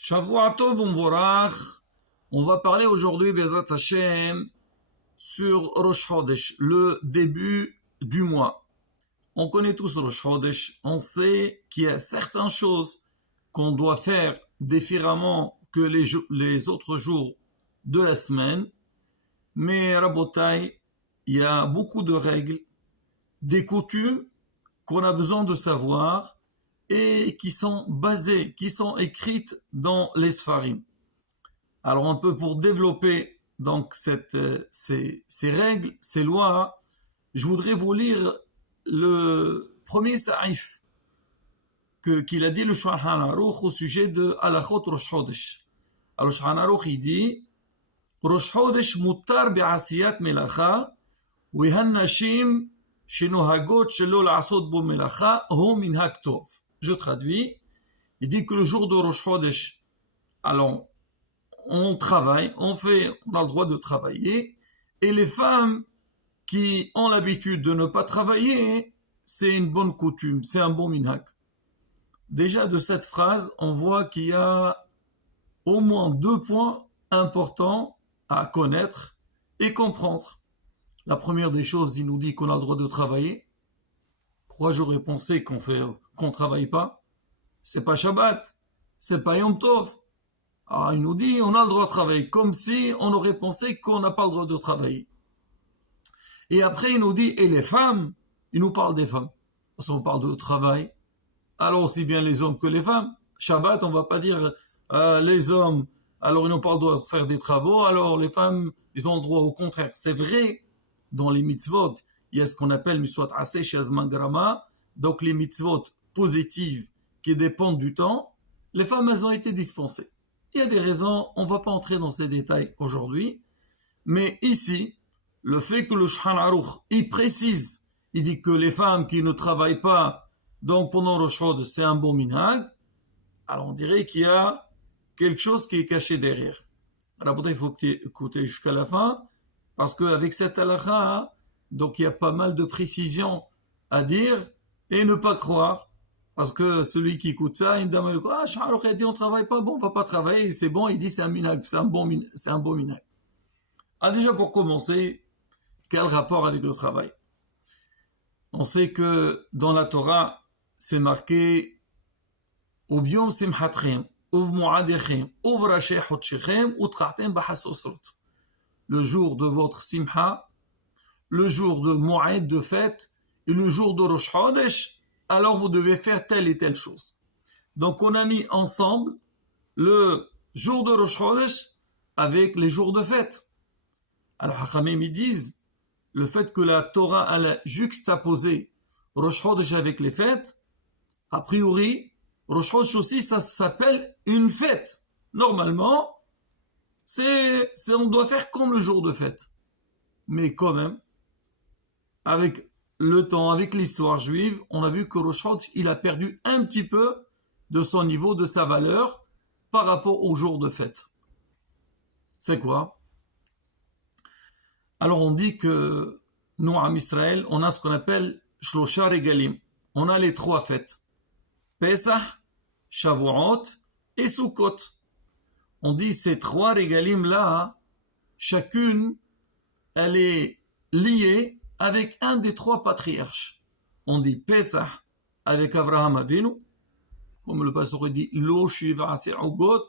Shavua Tov Umvorach. On va parler aujourd'hui, Bezrat Hashem, sur Rosh Chodesh, le début du mois. On connaît tous Rosh Chodesh, on sait qu'il y a certaines choses qu'on doit faire différemment que les autres jours de la semaine, mais Rabotai, il y a beaucoup de règles, des coutumes qu'on a besoin de savoir et qui sont basées, qui sont écrites dans les Sfarim. Alors un peu pour développer donc ces règles, ces lois, je voudrais vous lire le premier saïf qu'il a dit le Shulchan Aruch au sujet de Halachot Rosh Chodesh. Alors Shulchan Aruch il dit Rosh Chodesh mutar be'asiyat melacha והנשים שנוהגות שלא לעשות בו מלאכה הוא מנהג טוב. Je traduis, il dit que le jour de Rosh Chodesh, alors on travaille, on a le droit de travailler, et les femmes qui ont l'habitude de ne pas travailler, c'est une bonne coutume, c'est un bon minhag. Déjà de cette phrase, on voit qu'il y a au moins 2 points importants à connaître et comprendre. La première des choses, il nous dit qu'on a le droit de travailler. Pourquoi j'aurais pensé qu'on ne travaille pas? C'est pas Shabbat, c'est pas Yom Tov. Alors il nous dit on a le droit de travailler, comme si on aurait pensé qu'on n'a pas le droit de travailler. Et après il nous dit, et les femmes, il nous parle des femmes. Parce qu'on parle de travail, alors aussi bien les hommes que les femmes. Shabbat, on va pas dire les hommes, alors ils n'ont pas le droit de faire des travaux, alors les femmes, ils ont le droit au contraire. C'est vrai, dans les mitzvot, il y a ce qu'on appelle mitzvot aseh shazman grama, donc les mitzvot positives qui dépendent du temps, les femmes, elles ont été dispensées. Il y a des raisons, on ne va pas entrer dans ces détails aujourd'hui, mais ici, le fait que le Shulchan Aruch, il précise, il dit que les femmes qui ne travaillent pas, donc pendant Rosh Chodesh, c'est un bon minhag, alors on dirait qu'il y a quelque chose qui est caché derrière. Alors il faut écouter jusqu'à la fin, parce qu'avec cette halakha, donc il y a pas mal de précisions à dire et ne pas croire. Parce que celui qui écoute ça, une dame, elle dit, Shulchan a dit on ne travaille pas, bon, on ne va pas travailler, c'est bon, il dit c'est un minhag, c'est un bon minhag. Ah, déjà pour commencer, quel rapport avec le travail? On sait que dans la Torah, c'est marqué Ubiom simchatchem, uv mu'adechem, uv rasheh chodshechem, utrachtem bahas osrot. Le jour de votre simha, le jour de Moed, de fête, et le jour de Rosh Chodesh, alors vous devez faire telle et telle chose. Donc on a mis ensemble le jour de Rosh Chodesh avec les jours de fête. Alors Hachamim ils disent, le fait que la Torah a juxtaposé Rosh Chodesh avec les fêtes, a priori, Rosh Chodesh aussi, ça s'appelle une fête. Normalement, on doit faire comme le jour de fête. Mais quand même, avec le temps, avec l'histoire juive, on a vu que Rosh Chodesh, il a perdu un petit peu de son niveau, de sa valeur, par rapport au jour de fête. C'est quoi? Alors on dit que nous, à Israël, on a ce qu'on appelle Shlosha Regalim. On a les 3 fêtes. Pesach, Shavuot et Sukkot. On dit ces 3 régalim là, chacune, elle est liée avec un des 3 patriarches. On dit Pesach avec Abraham Avinu, comme le pasteur dit Lo Shiva Se'ugot,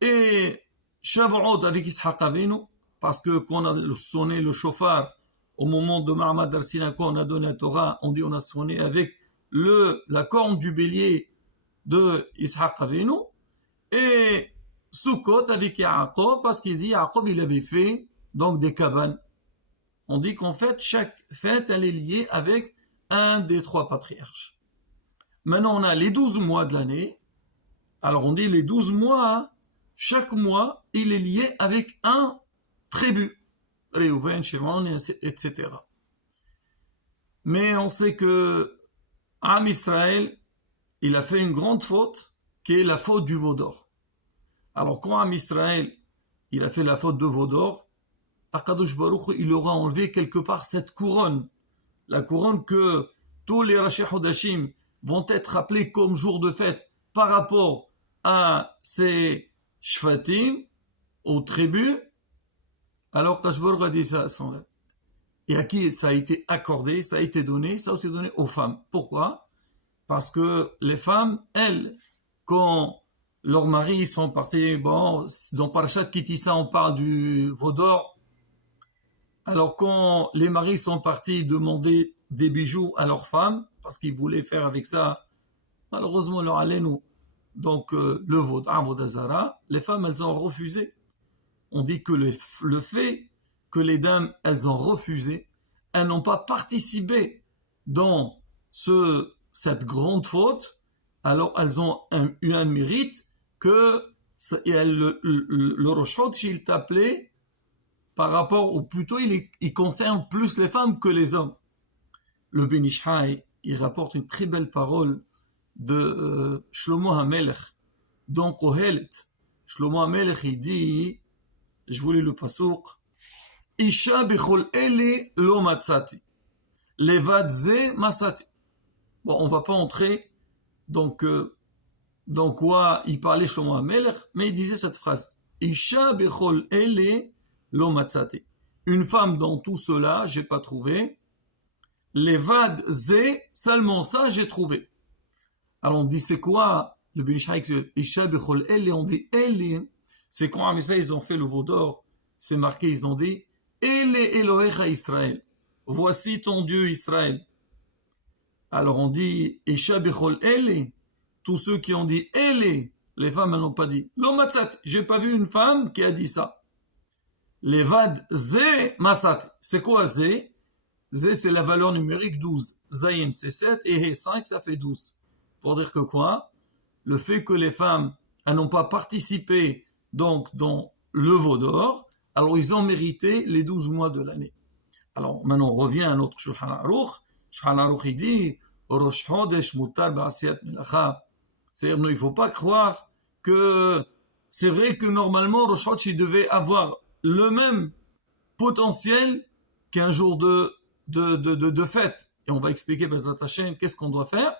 et Shavuot avec Ishaq Avinu, parce que quand on a sonné le shofar au moment de Ma'amad Arsina, quand on a donné la Torah, on dit on a sonné avec la corne du bélier de Ishaq Avinu, et Sukkot avec Yaakov, parce qu'il dit Yaakov il avait fait donc des cabanes. On dit qu'en fait chaque fête elle est liée avec un des 3 patriarches. Maintenant on a les 12 mois de l'année. Alors on dit les 12 mois, chaque mois il est lié avec un tribu, Reuven, Shimon, etc. Mais on sait que Am Israël, il a fait une grande faute, qui est la faute du veau d'or. Alors quand Am Israël, il a fait la faute de veau d'or, Akadosh Baruch il aura enlevé quelque part cette couronne, la couronne que tous les Rashi Hodashim vont être appelés comme jour de fête par rapport à ses shvatim, aux tribus, alors Kashbor a dit ça sans là. Et à qui ça a été accordé, ça a été donné aux femmes. Pourquoi? Parce que les femmes, elles, quand leurs maris sont partis, bon, dans Parashat Kitissa, on parle du veau d'or. Alors quand les maris sont partis demander des bijoux à leurs femmes, parce qu'ils voulaient faire avec ça, malheureusement, leur allez-nous. Donc le veau d'Azara, les femmes, elles ont refusé. On dit que le fait que les dames, elles ont refusé, elles n'ont pas participé dans cette grande faute, alors elles ont eu un mérite que le Rosh Chodesh, il t'appelait par rapport, ou plutôt il concerne plus les femmes que les hommes. Le Ben Ish Chai, il rapporte une très belle parole de Shlomo HaMelech, dans Kohelet. Shlomo HaMelech, il dit, je voulais le pasouk, Isha bechol ele lo matzati, levad ze masati. Bon, on va pas entrer donc dans quoi il parlait Shlomo HaMelech, mais il disait cette phrase, Isha bechol ele lo matzati. Une femme dans tout cela, j'ai pas trouvé. Levad ze, seulement ça, j'ai trouvé. Alors on dit c'est quoi le Ben Ish Chai, Isha bechol ele, on dit ele, c'est quand Amisa ils ont fait le veau d'or, c'est marqué, ils ont dit Ele Elohecha Israël, voici ton Dieu Israël. Alors on dit Isha bechol ele, tous ceux qui ont dit ele, les femmes elles n'ont pas dit lo matzat, j'ai pas vu une femme qui a dit ça. Levad ze masat, c'est quoi ze? Ze c'est la valeur numérique 12, Zayin c'est 7 et He 5 ça fait 12. Pour dire que quoi? Le fait que les femmes elles n'ont pas participé donc dans le veau d'or, alors ils ont mérité les 12 mois de l'année. Alors maintenant on revient à notre Shulchan Aruch. Shulchan Aruch il dit Rosh Chodesh mutar ba'asiyat melacha. C'est-à-dire il ne faut pas croire que c'est vrai que normalement Rosh Chodesh il devait avoir le même potentiel qu'un jour de fête. Et on va expliquer Bezrat Hashem qu'est-ce qu'on doit faire.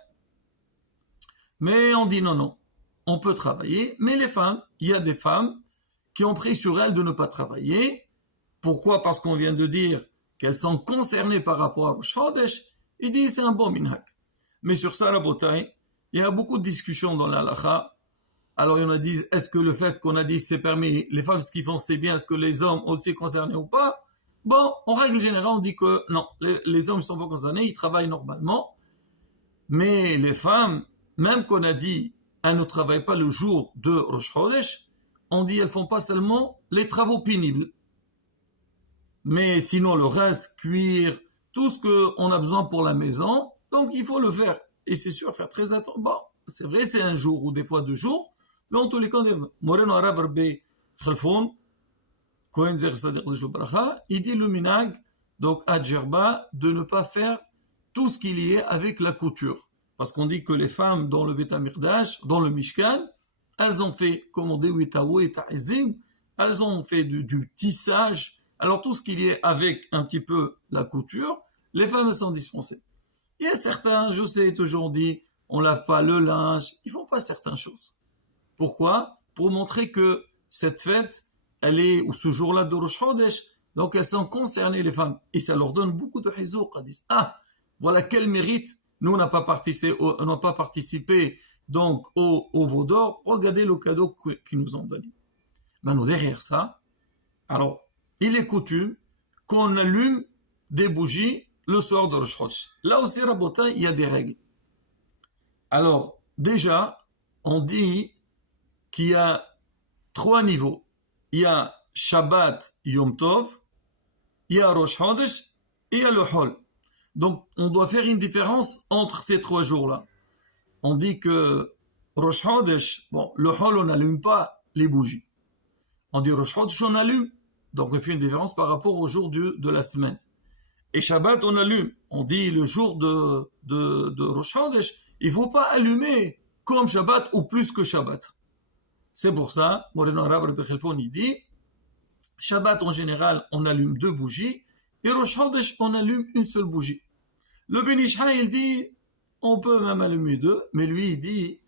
Mais on dit non, on peut travailler. Mais les femmes, il y a des femmes qui ont pris sur elles de ne pas travailler. Pourquoi? Parce qu'on vient de dire qu'elles sont concernées par rapport à Rosh Chodesh. Il dit c'est un bon minhag. Mais sur ça, la bataille, il y a beaucoup de discussions dans l'halakha. Alors il y en a qui disent, est-ce que le fait qu'on a dit c'est permis, les femmes ce qu'ils font c'est bien, est-ce que les hommes aussi concernés ou pas? Bon, en règle générale, on dit que non, les hommes ne sont pas concernés, ils travaillent normalement. Mais les femmes, même qu'on a dit, elles ne travaillent pas le jour de Rosh Chodesh, on dit elles font pas seulement les travaux pénibles. Mais sinon le reste, cuire, tout ce qu'on a besoin pour la maison, donc il faut le faire. Et c'est sûr, faire très attention. Bon, c'est vrai, c'est un jour ou des fois 2 jours, mais en tous les cas, Moreno Arab Rabbi Khalfoun, Kohen Zer Sadiq de Bracha, il dit le minag, donc à Djerba, de ne pas faire tout ce qu'il y a avec la couture. Parce qu'on dit que les femmes dans le Beth Amikdash, dans le Mishkan, elles ont fait, comme on dit, Witaou et Ta'izim, elles ont fait du tissage. Alors tout ce qu'il y a avec un petit peu la couture, les femmes sont dispensées. Il y a certains, je sais, toujours dit, on lave pas le linge, ils font pas certaines choses. Pourquoi? Pour montrer que cette fête, elle est, ou ce jour-là de Rosh Chodesh, donc elles sont concernées les femmes. Et ça leur donne beaucoup de hizouk. Elles disent, voilà quel mérite, nous on n'a pas participé donc au veau d'or, regardez le cadeau qu'ils nous ont donné. Maintenant derrière ça, alors il est coutume qu'on allume des bougies le soir de Rosh Chodesh. Là aussi, Rabotin, il y a des règles. Alors, déjà, on dit qu'il y a 3 niveaux. Il y a Shabbat Yom Tov, il y a Rosh Chodesh et il y a le Hol. Donc, on doit faire une différence entre ces 3 jours-là. On dit que Rosh Chodesh, bon, le Hol, on n'allume pas les bougies. On dit Rosh Chodesh, on allume. Donc, on fait une différence par rapport au jour de la semaine. Et Shabbat, on allume. On dit le jour de Rosh Chodesh, il ne faut pas allumer comme Shabbat ou plus que Shabbat. C'est pour ça, Moreno Rav Rabbi Khalfoun, il dit, Shabbat en général, on allume 2 bougies, et Rosh Chodesh, on allume une seule bougie. Le Ben Ish Chai, il dit, on peut même allumer 2, mais lui, il dit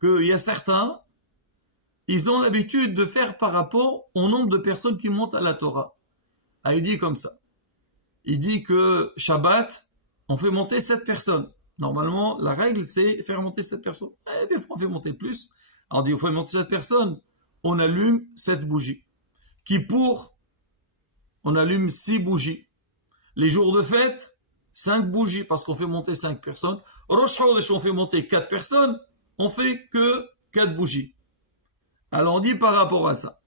qu'il y a certains ils ont l'habitude de faire par rapport au nombre de personnes qui montent à la Torah. Ah, il dit comme ça. Il dit que Shabbat, on fait monter 7 personnes. Normalement, la règle, c'est faire monter 7 personnes. Eh bien, on fait monter plus. Alors, on dit, il faut monter 7 personnes. On allume 7 bougies. Kippour, on allume 6 bougies. Les jours de fête, 5 bougies, parce qu'on fait monter 5 personnes. Rosh Chodesh, on fait monter 4 personnes. On fait que 4 bougies. Alors, on dit par rapport à ça.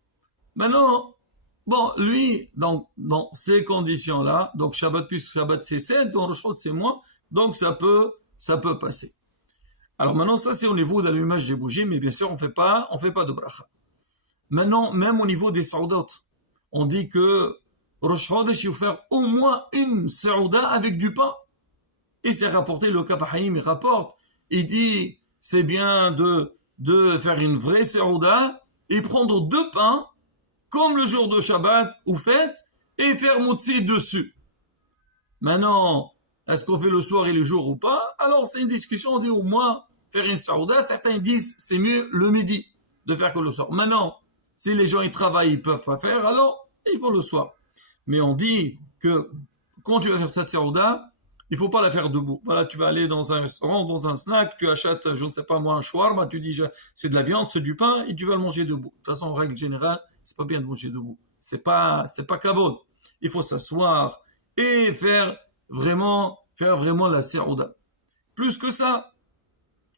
Maintenant, bon, lui, dans ces conditions-là, donc Shabbat plus Shabbat c'est 7, donc Rosh Chodesh c'est moins, donc ça peut passer. Alors maintenant, ça c'est au niveau d'allumage des bougies, mais bien sûr, on fait pas de bracha. Maintenant, même au niveau des saoudot, on dit que Rosh Chodesh, il faut faire au moins une saouda avec du pain. Et c'est rapporté, le Kaf HaChaim, il rapporte, il dit, c'est bien de faire une vraie saouda et prendre 2 pains, comme le jour de Shabbat ou fête, et faire moutsi dessus. Maintenant, est-ce qu'on fait le soir et le jour ou pas? Alors c'est une discussion, on dit au moins faire une saouda. Certains disent c'est mieux le midi de faire que le soir. Maintenant, si les gens ils travaillent, ils peuvent pas faire, alors ils font le soir. Mais on dit que quand tu vas faire cette saouda, il faut pas la faire debout. Voilà, tu vas aller dans un restaurant, dans un snack, tu achètes, je ne sais pas moi, un shawarma, tu dis c'est de la viande, c'est du pain, et tu vas le manger debout. De toute façon, en règle générale, c'est pas bien de manger debout. C'est pas kavod. Il faut s'asseoir et faire vraiment la saouda. Plus que ça,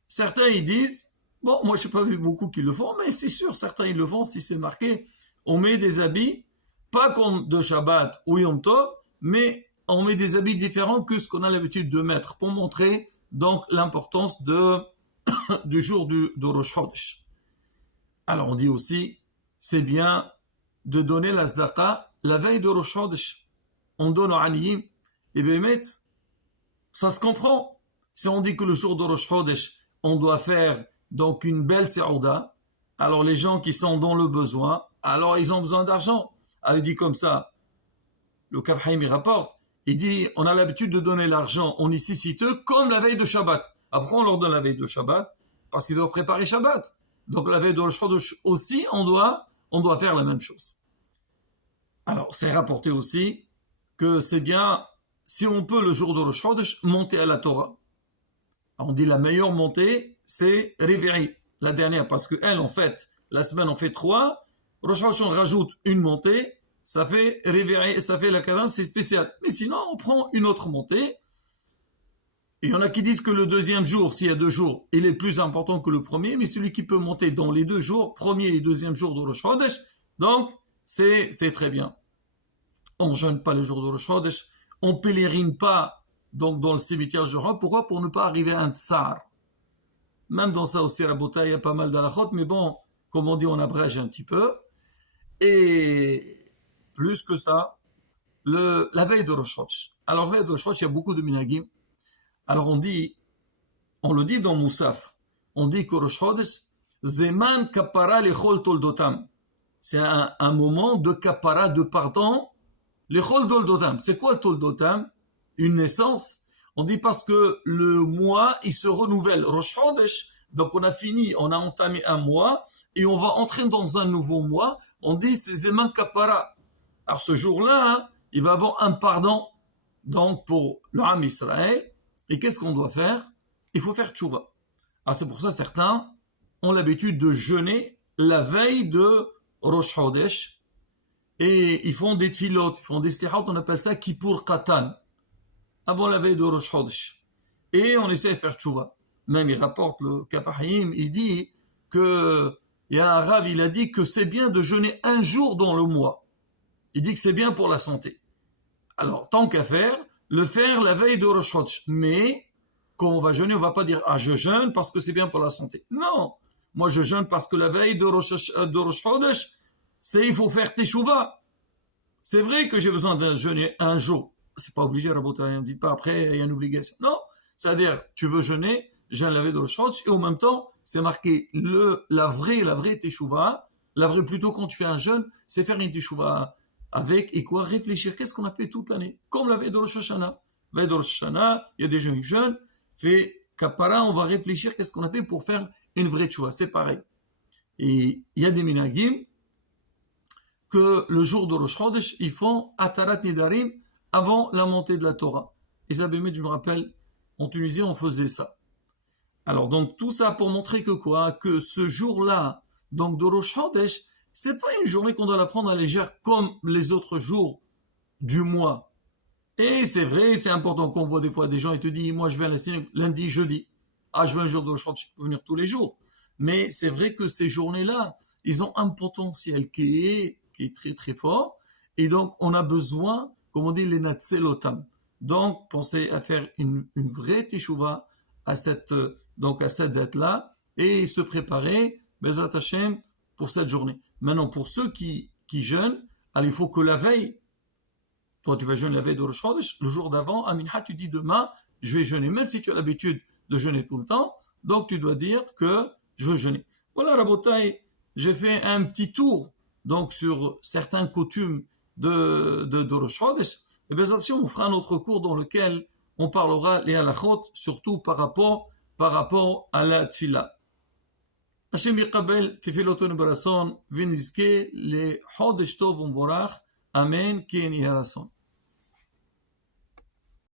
certains ils disent, bon, moi je n'ai pas vu beaucoup qui le font, mais c'est sûr, certains ils le font si c'est marqué. On met des habits, pas comme de Shabbat ou Yom Tov, mais on met des habits différents que ce qu'on a l'habitude de mettre pour montrer donc l'importance du jour de Rosh Chodesh. Alors on dit aussi, c'est bien de donner la sdaqa la veille de Rosh Chodesh. On donne au Aliyim. Et bien, ça se comprend. Si on dit que le jour de Rosh Chodesh, on doit faire donc une belle saouda, alors les gens qui sont dans le besoin, alors ils ont besoin d'argent. Alors il dit comme ça, le Kaf HaChaim rapporte, il dit, on a l'habitude de donner l'argent aux nécessiteux comme la veille de Shabbat. Après, on leur donne la veille de Shabbat parce qu'ils doivent préparer Shabbat. Donc, la veille de Rosh Chodesh aussi, on doit faire la même chose. Alors, c'est rapporté aussi que c'est bien, si on peut, le jour de Rosh Chodesh, monter à la Torah. Alors, on dit la meilleure montée, c'est Réveillé, la dernière, parce qu'elle, en fait, la semaine, on fait 3. Rosh Chodesh, on rajoute une montée. Ça fait révérer, ça fait la carême, c'est spécial. Mais sinon, on prend une autre montée. Il y en a qui disent que le deuxième jour, s'il y a 2 jours, il est plus important que le premier, mais celui qui peut monter dans les 2 jours, premier et deuxième jour de Rosh Chodesh, donc c'est très bien. On ne jeûne pas le jour de Rosh Chodesh, on ne pèlerine pas donc dans le cimetière de Jora. Pourquoi? Pour ne pas arriver à un tsar. Même dans ça aussi, Rabota, il y a pas mal d'halachot, mais bon, comme on dit, on abrège un petit peu. Et plus que ça, la veille de Rosh Chodesh. Alors, la veille de Rosh Chodesh, il y a beaucoup de minagim. Alors, on le dit dans Moussaf, on dit que Rosh Chodesh, Zeman kapara lechol toldotam. C'est un moment de kapara, de pardon, lechol toldotam. C'est quoi le toldotam? Une naissance. On dit parce que le mois, il se renouvelle. Rosh Chodesh, donc on a entamé un mois, et on va entrer dans un nouveau mois. On dit c'est Zeman kapara. Alors ce jour-là, il va y avoir un pardon donc pour l'Am Israël. Et qu'est-ce qu'on doit faire? Il faut faire tchouva. Alors c'est pour ça certains ont l'habitude de jeûner la veille de Rosh Chodesh et ils font des tfilot, ils font des stihot, on appelle ça Kippour Katan, avant la veille de Rosh Chodesh. Et on essaie de faire tchouva. Même il rapporte le Kaf HaChaim, il dit que il y a un rave, il a dit que c'est bien de jeûner un jour dans le mois. Il dit que c'est bien pour la santé. Alors, tant qu'à faire, le faire la veille de Rosh Chodesh. Mais, quand on va jeûner, on ne va pas dire « Ah, je jeûne parce que c'est bien pour la santé ». Non, moi je jeûne parce que la veille de Rosh Chodesh, il faut faire teshuva. C'est vrai que j'ai besoin de jeûner un jour. C'est pas obligé, Rabotai, on ne dit pas après, il y a une obligation. Non, c'est-à-dire, tu veux jeûner, jeûne la veille de Rosh Chodesh, et en même temps, c'est marqué la vraie teshuva. La vraie, plutôt, quand tu fais un jeûne, c'est faire une teshuva avec, et quoi, réfléchir, qu'est-ce qu'on a fait toute l'année, comme la veille de Rosh Hashanah. La veille de Rosh Hashanah, il y a des gens qui jeûnent, fait kapara, on va réfléchir, qu'est-ce qu'on a fait pour faire une vraie teshuva, c'est pareil. Et il y a des minagim que le jour de Rosh Chodesh, ils font Atarat Nidarim avant la montée de la Torah. Et ça, je me rappelle, en Tunisie, on faisait ça. Alors, donc, tout ça pour montrer que quoi? Que ce jour-là, donc de Rosh Chodesh, c'est pas une journée qu'on doit la prendre à légère comme les autres jours du mois. Et c'est vrai, c'est important qu'on voit des fois des gens et te disent, moi je vais à la synagogue lundi, jeudi. Ah, je veux un jour de Rosh Chodesh, je peux venir tous les jours. Mais c'est vrai que ces journées-là, ils ont un potentiel qui est très très fort. Et donc, on a besoin, comme on dit, les natselotam. Donc, pensez à faire une vraie teshuva à cette date-là et se préparer, Bezrat Hashem, pour cette journée. Maintenant, pour ceux qui jeûnent, alors il faut que la veille, toi tu vas jeûner la veille de Rosh Chodesh, le jour d'avant, à Mincha, tu dis demain, je vais jeûner, même si tu as l'habitude de jeûner tout le temps, donc tu dois dire que je veux jeûner. Voilà, Rabotai, j'ai fait un petit tour donc sur certaines coutumes de Rosh Chodesh. Et bien, on fera un autre cours dans lequel on parlera les halachot, surtout par rapport à la tfila. Hashem yikabel tefilotonu barason, ונזכה לחודש טוב ומבורך, אמן כן יהי רצון.